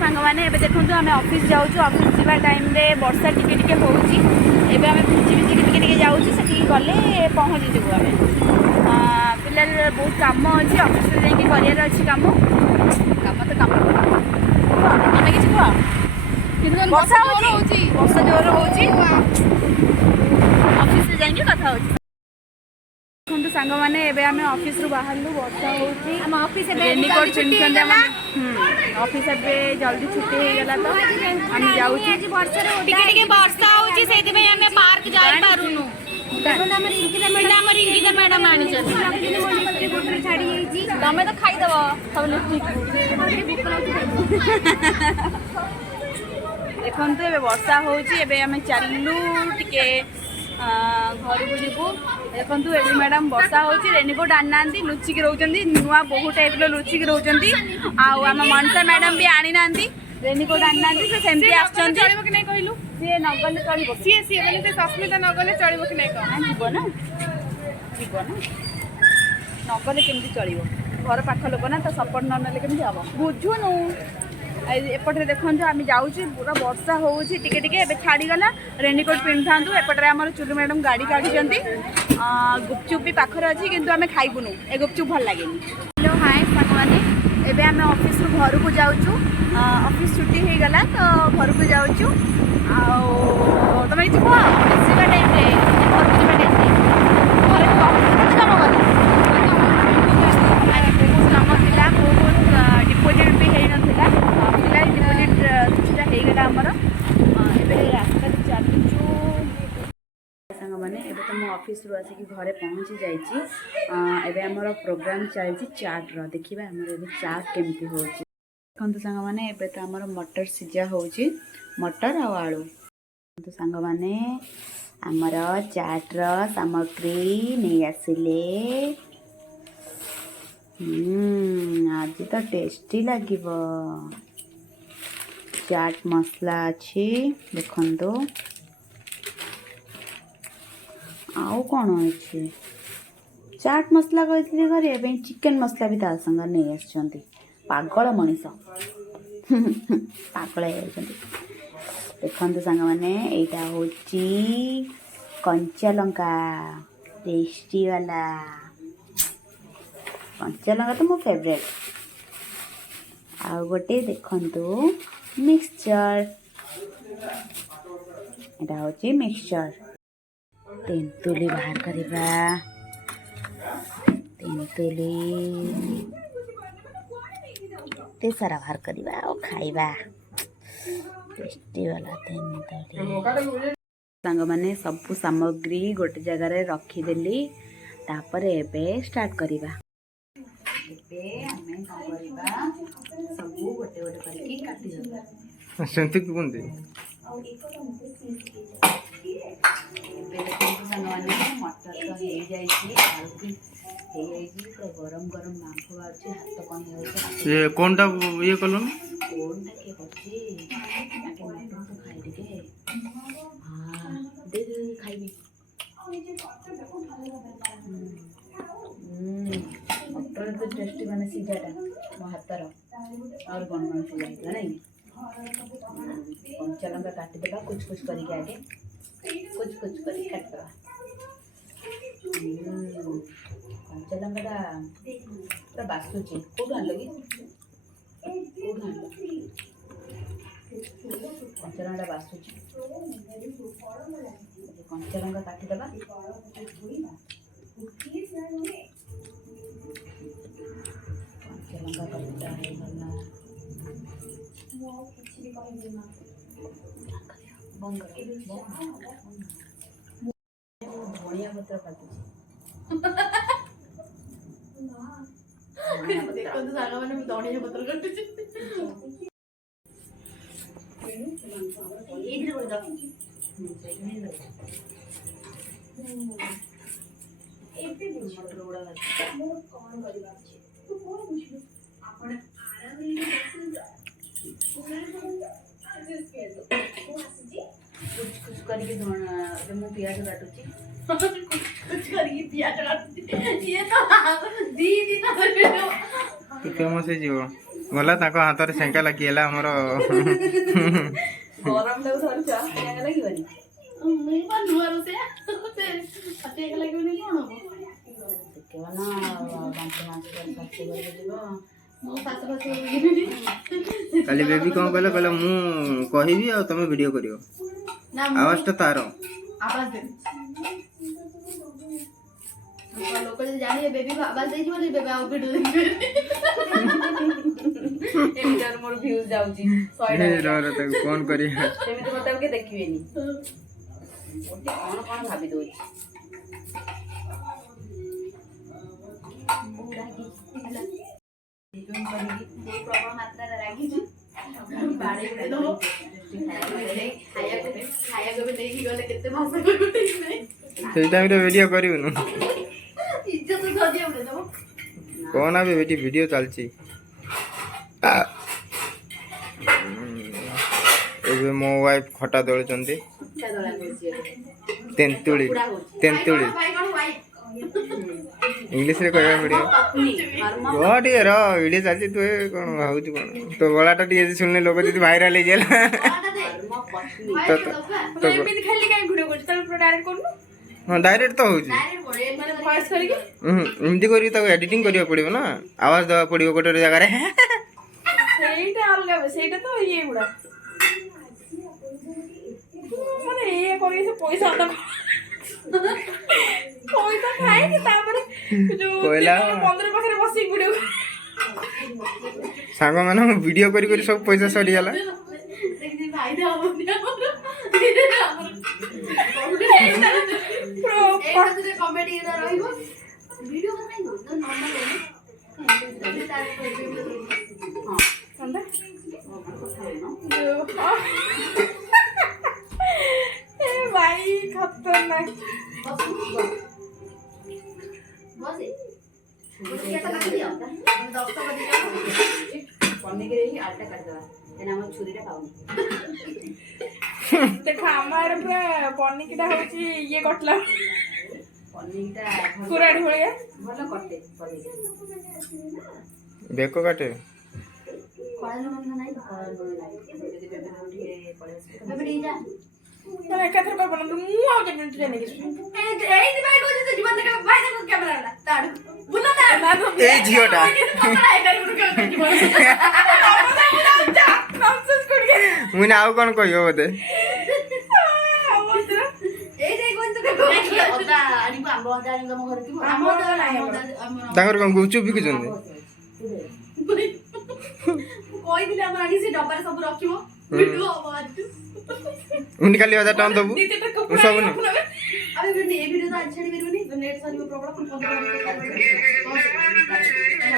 सांग मैंने एबे देखो आम ऑफिस जाऊँ ऑफिस जावा टाइम रे वर्षा टिके टिके होउची एबे आम भिजी भिजी टिके टिके जाऊँ से गले पहुँची जीवु आम पिला बहुत काम अच्छी ऑफिस जाकि करार अच्छी काम काम तो काम आम कि वर्षा वर्षा जोर होउची ऑफिस जाकि कथा होउची देखो सांग मैंने एबे आम ऑफिस रु बाहरलु वर्षा होउची हम ऑफिस रेनिकोट पिन ऑफिस एबे जल्दी छुट्टी हो गला तो हम जाऊ टिके टिके वर्षा होउची सेति में हम पार्क जाई पारुनु हमर इंगिता मैडम आनी छाड़ी तमें तो खाई दबो सब लिपस्टिक देखो तो वर्षा होउची एबे हम चललु टिके घर को जीवु देखो ये मैडम वर्षा होची रेनिकोट आना लुचिक रोचंदी नुआ बहुत टाइप लुचिक रोचंदी आम मनसा मैडम भी आनी ना रेनिकोट आना से सेमती आछन चलिबो कि नै कहलु से नगले चलिबो सी माने से सस्मिता नगले चलिबो कि नै कह जीवो ना नगले केमती चलिबो घर पाख लोक ना तो सपोर्ट न नेले केमती हबो बुझुनु एपटे देखो आम जाऊँ पूरा वर्षा होउची टिके टिके एबे छाड़ी गला रेनिकोट पिन थांतु एपटे आमर चुलू मैडम गाड़ी काढिचंती गुपचुप भी पाखरे अच्छी किंतु आम खाइबुनु ए गुपचुप भल लागेनी। हेलो हाय सांग माने एबे आम ऑफिस रु घर को जाऊँ ऑफिस छुट्टी हो गला तो घर को जाऊँ तुम जीव बेसिका टाइम रे घर को जावा टाइम रे घर काम करी काम थिला बहुत डिपोजिट भी है नथिला पिला डिपोजिट किछटा हे गला हमर एबे रास्ता चलुचु सांग माने एबे तो मो ऑफिस रु आसी घरे पहुंची जाईची एबे हमर प्रोग्राम चलची चाट रो देखिबा हमर एबे चाट केमती होची देखंतु सांग माने एबे तो हमर मटर सिजा होची मटर आ आलू तो सांग माने हमर चाट रो सामग्री नै आसिले आज तो टेस्टी लगे चाट मसला अच्छी देखो आउ कौन अच्छे चाट मसला कही घर चिकेन मसला भी ता संग नहीं आस पागल मनीष पागल देखो सांग मैंने यहाँ हूँ कंचा लंका टेस्टी वाला कंचा लंका तो मो फेवरेट आउ गोटे देखंतु मिक्सचर एटा होची मिक्सचर तेंतुली बाहर करिबा तेंतुली ते सारा बाहर करिबा और खाइबा टेस्टी वाला तेंतुली सांग माने सब सामग्री गोटे जगह रे रखी देली तापर एबे स्टार्ट करिबा एबे हमें करिबा सब गोटे गोटे करके काटी देबा सेंति कोन दे एबे देखो सानवाने मटर तो हे जाईची आलू भी हे जाईची तो गरम गरम मांस बाची हाथ कोन होई ये कोनटा ये कलम कोनटा के बची ताके मटर तो खाई दिके हां दे दे खाइबी मटर तो टेस्टी माने सीजाटा मो हातर और कौन सीजा नहीं कंचा लंका काटी देबा कुछ कुछ करके आगे कुछ कुछ करके काट देबा कंचा लंका पूरा बासुची कोड आन लगी कोड आन कंचा लंका बासुची कंचा लंका काटी देबा कंचा लंका काटा है गला धनिया पत्र काटुची देखो तो सागा माने धनिया पत्र काटुची इधर बोल दो एते मटर उड़ा कौन करबा छै तू कोन बुझलु आपण आराम रे कुछ कुछ करके मुँह प्याज काटुची कुछ करके प्याज काटुची ये तो दीदी ना तो फेमस है जीव ଗଲା ତାଙ୍କ ହାତରେ ସେଙ୍କା ଲାଗିଗଲା ଆମର। ଗରମ ଟାକୁ ଧରିଛ ଏକା ଲାଗିବନି। ମୁଁ ପା ନୂଆ ରୋଷେଇଆ ତତେ ଏକ ଲାଗିବନି କଣ ହବ? ଶିଖିବ ନା ବାନ୍ତି ମାଂସ କରି ଶାଶୁ ଘରକୁ ଯିବ। ମୋ ଶାଶୁ ଫାଶୁ କାଲି ବେବି କଣ କହିଲା କହିଲା ମୁଁ କହିବି ଆଉ ତମେ ଭିଡିଓ କରିବ। ନା ଆୱାଜଟା ତାର। ଆବାଜ ଦେବି। ଲୋକ ଯଦି ଜାଣିବେ ବେବି ଆବାଜ ଦେଇଛି ବୋଲି ବେବି ଆଉ ଭିଡିଓ ଦେଖିବେ। ଏମିତିଆର ମୋର ଭ୍ୟୁଜ ଯାଉଛି 100 ର ଟା। ର ତାକୁ କଣ କରିବା। ସେମିତି ମତେ ଆଉ କିଏ ଦେଖିବେନି। ଗୋଟେ କଣ କଣ ଭାବି ଦଉଛି। ପ୍ରବଳ ମାତ୍ରାରେ ରାଗିଛି ବାଡେଇ ଦବ। ଖାଇବାକୁ ବି ନେଇକି ଗଲେ କେତେ ଭାଷା କରିବେ ସେଇ ଟାଇମରେ ଭିଡିଓ କରିବୁନୁ। ଇଜ୍ଜତ ସଜିଆ ଉଠେ ଦବ। କଣ ଏବେ ଏଠି ଭିଡିଓ ଚାଲିଛି। ଏବେ ମୋ ୱାଇଫ ଖଟା ଦଳୁଛନ୍ତି। ତେନ୍ତୁଳି ତେନ୍ତୁଳି ଇଂଲିଶରେ କହିବାକୁ ପଡିବ। ରୁହ ଟିକେ ର ଭିଡିଓ ଚାଲିଛି ତୁ କଣ ଭାବୁଛୁ କଣ ତୋ ଗଳାଟା ଟିକେ ଶୁଣିଲେ ଲୋକ ଯଦି ଭାଇରାଲ ହେଇଗଲା। ଏମିତି ଖାଲି କାଇଁ ଭିଡିଓ କରୁଛି ତାହେଲେ ପୁରା ଡାଇରେକ୍ଟ କରୁନୁ। ହଁ ଡାଇରେକ୍ଟ ତ ହଉଛି। ମାନେ ଭଏସ କରିକି ଏମିତି କରିକି ତାକୁ ଏଡିଟିଂ କରିବାକୁ ପଡିବ ନା ଆୱାଜ ଦେବାକୁ ପଡିବ ଗୋଟେ ଗୋଟେ ଜାଗାରେ। ସେଇଟା ଅଲଗା ସେଇଟା ତ ଇଏ ଗୁଡା ମାନେ ଇଏ କରିକି ସେ ପଇସା ପଇସା ଖାଇକି ତାପରେ ଯୋଉ କହିଲା ମନ୍ଦିର ପାଖରେ ବସିକି ଭିଡିଓ ସାଙ୍ଗମାନେ ଭିଡିଓ କରି କରି ସବୁ ପଇସା ସରିଗଲା। କମେଡି ରହିବ ଭିଡିଓ भाई खतरनाक देखा हमारे पूरा पनिकिटा होची ये कटला पनिकिटा कुराडी भलिया भलो कटे पनिकिटा बेको काटे एकाथर कर बना मु आ के मिनट जाने के एई भाई को तो जीवन का भाई को कैमरा ला ताड़ बुला ना ए झियोटा मुने आउ कोन कहियो बदे ताकर कोन गुचुप बिकुचंदी କହିଥିଲେ ଆମ ଆଣି ସେ ଡବାରେ ସବୁ ରଖିବ ଭିଡିଓ ହବ ଆଜି उन्हीं खाली 1000 टन दबु सब न अबे फिर ये वीडियो तो आज छाड़ी मेरबनी नेट सरियो प्रॉब्लम 15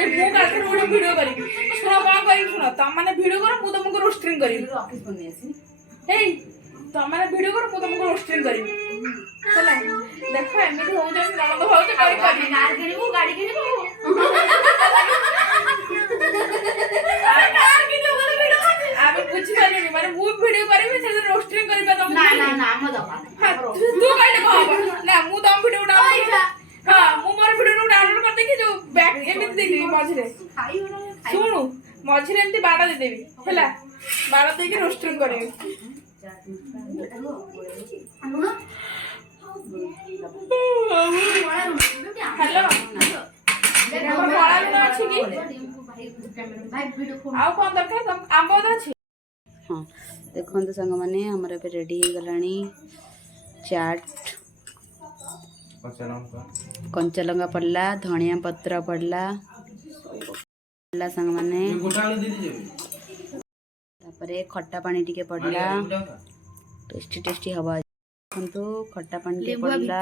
ए मु काठर ओडी वीडियो करी सुनो कोन करी सुनो त माने वीडियो करो मु तुमको रोस्टिंग करी ऑफिस बनी आसी हे त माने वीडियो करो मु तुमको रोस्टिंग करी चला देखो एमिति हो जाय ननद भाउ जे करी करी कार किनिबो गाड़ी किनिबो आबे पूछ करनी माने मु वीडियो करबे से रोस्टिंग करबे तुम ना ना ना हम दबा तू कहले कहब ना मु तुम वीडियो डाउनलोड हां मु मोर वीडियो डाउनलोड कर देखि जो बैक एमिति देली मझरे सुनु मझरे एमिति बाडा दे देबी हैला बाडा देके रोस्टिंग करबी हेलो देखो बड़ा लुण अछि की आउ कोन दरकार आंबो अछि हां देखंतु संग माने हमर पे रेडी हो गलानी चाट कंचा लंगा पड़ला धनिया पत्र पड़ला संग माने तापरे खट्टा पानी टिके पड़ला टेस्टी टेस्टी हवा देखंतु खट्टा पानी टिके पड़ला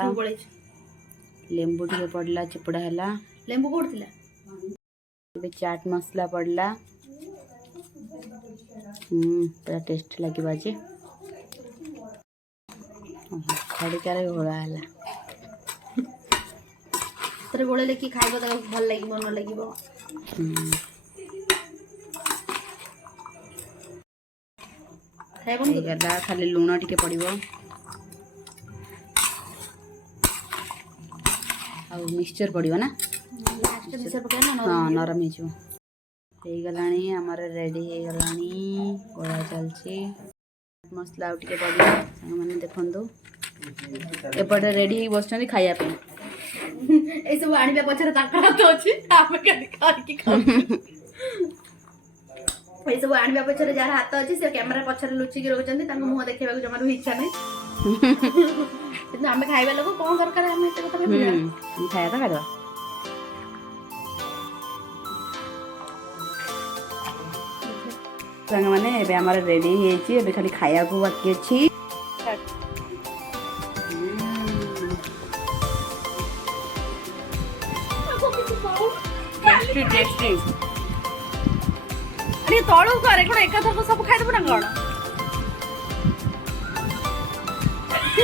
लेंबू टिके पड़ला चिपड़ा हला लेंबू कोडथिला बे चाट मसला पड़ला पूरा टेस्ट लगे बाजे खड़िकार घोड़ा हला तरे गोळे लेकी खाइबो त भल लागिबो न लागिबो खाइबो गला खाली लूण टिके पड़िबो आ मिक्सचर पड़िबो ना लास्ट मिक्सर पकाय ना हां नरम हे जो ହେଇଗଲାଣି ଆମର ରେଡ଼ି ହେଇଗଲାଣି ଗୋଳା ଚାଲିଛି ମସଲା ଆଉ ଟିକେ ପଡ଼ିବ ସାଙ୍ଗମାନେ ଦେଖନ୍ତୁ ଏପଟେ ରେଡ଼ି ହେଇକି ବସୁଛନ୍ତି ଖାଇବା ପାଇଁ ଏସବୁ ଆଣିବା ପଛରେ ତାଙ୍କର ହାତ ଅଛି ଆମେ କରିକି ଏସବୁ ଆଣିବା ପଛରେ ଯାହାର ହାତ ଅଛି ସେ କ୍ୟାମେରା ପଛରେ ଲୁଚିକି ରହୁଛନ୍ତି ତାଙ୍କ ମୁହଁ ଦେଖିବାକୁ ଜମାରୁ ଇଚ୍ଛା ନାହିଁ କିନ୍ତୁ ଆମେ ଖାଇବା ଲୋକ କଣ ଦରକାର ଆମେ ଏତେ କଥା ଭାବିବା ଖାଇବା ତ ଖାଇବା ସାଙ୍ଗମାନେ ଏବେ ଆମର ରେଡ଼ି ହେଇଯାଇଛି ଏବେ ଖାଲି ଖାଇବାକୁ ବାକି ଅଛି ଟେଷ୍ଟି ଆରେ ତଳକୁ କରେ କଣ ଏକାଥରକୁ ସବୁ ଖାଇଦେବୁ ନା କଣ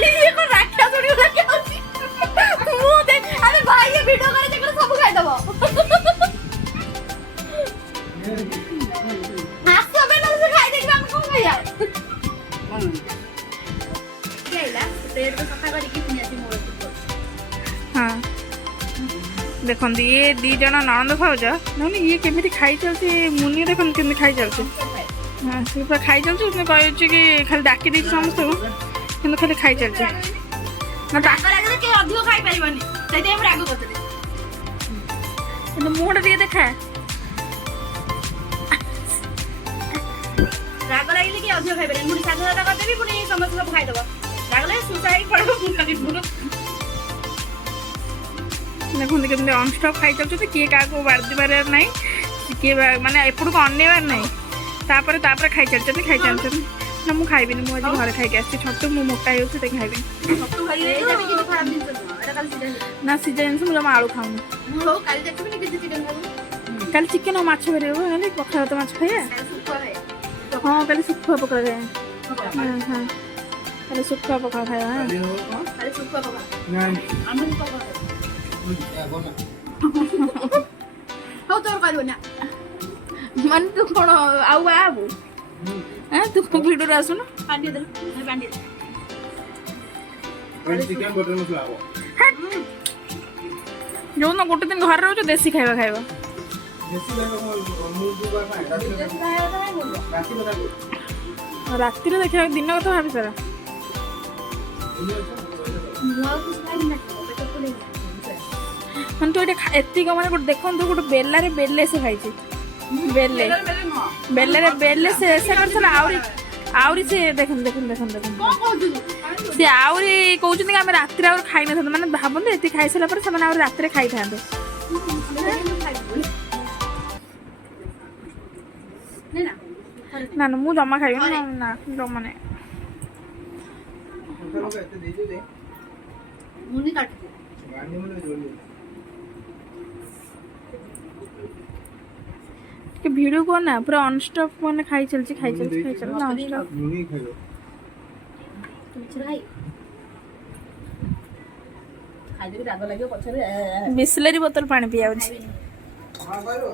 ଇଏ କଣ ରାକ୍ଷା ଶୁଣିବ ରାକ୍ଷୀ ମୁଁ ଦେଖ ଆମେ ଭାଇ ଭିଡିଓ করে দেখলে ସବୁ ଖାଇଦବ আসবে না সে খাই দেখবে আমি কোন খাইয়া খাইলা পেট তো সফা করে কি পুনিয়াছি মোর हाँ देखो ये दी जन ननद भाज नहले ये केमी खाई चलती मुनि देख केमी खाई चलती हाँ से पूरा खाई चलती कहे कि खाली डाकी दी समस्त कि खाली खाई चलती ନା ରାଗ ଲାଗିଲେ କେହି ଅଧିକ ଖାଇ ପାରିବନି ସେଇଥିପାଇଁ ମୁଁ ରାଗ କରିଦେଲି मुहटा टे देखा ରାଗ ଲାଗିଲେ କେହି ଅଧିକ ଖାଇ ପାରିବନି ପୁଣି ସାଧା ସାଧା କରିଦେବି ପୁଣି ସମସ୍ତେ ସବୁ ଖାଇଦବ ରାଗ ଲାଗିଲେ ସୁସା ହେଇକି ପଡ଼ିବ ମୁଁ ଖାଲି ପୁରା देखते केमी अनस्टप खाई चलते किए क्या बारदी बार ना किए माने एपट को अनेबार ना खाई चलते ना मुझे खाइबी मुझे घर खाई आसी छतु मुझे मोटा हो खाइबी ଏଇଟା ବି କିଛି ଖରାପ ଜିନିଷ ନୁହଁ ଏଇଟା ଖାଲି ସିଧା ना सीजा जिन मुझे आलू खाऊनी ମୁଁ ହଉ କାଲି ଦେଖିବିନି କିଛି ଚିକେନ ଖାଇବୁ कल चिकेन और माछ करें पखाल तो माछ खाइए हाँ कल सुखुआ पकड़ा जाए हाँ हाँ कल सुखुआ पकड़ा खाया हाँ ଖାଲି ଶୁଖୁଆ ପକା ଆମେ ବି ପକା ହଉ ତୋର କରିବ ନା मन तू कौन आउ बाबू हाँ तू भिडियो आसुन ବାଣ୍ଡି ଦେଲୁ ବାଣ୍ଡି ଦେ चिकन बटर मसला हो जो ना गोटे दिन घर रोज देसी खाଇବା खाइबा देसी लेको मुंह दुबा पाए राती बता दे राति रे देखिया दिन कथा भाबी सारा ମୁଁ ଆଉ କିଛି ଖାଇବି ନା ପେଟ ଫୁଲେଇ मन तू एटे एत्ती माने गोटे देखन तू गोटे बेला रे बेले से खाइछी बेले बेले से ऐसा करछला आउरी से देखन देखन देखन देखन କଣ କହୁଛୁ से आउरी कहउछन कि हम राति रे और खाइ न थाते माने भाबन एती खाइ सला पर समान और राति रे खाइ थाते ना ना मु जमा खाइ ना जमा ने चलो कहते दे दे ମୁନି କାଟୁଛୁ गांधी में जोड़ी के वीडियो को ना पूरा अनस्टॉप माने खाइ चलची ना अनस्टॉप मुनी खायो କିଛି ଖାଇ ଖାଇଦେବି ରାଗ ଲାଗିବ ପଛରେ बिस्लरी बोतल पानी पिया हां करो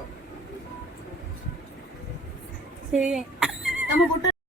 से ତମ ବୋଟଲ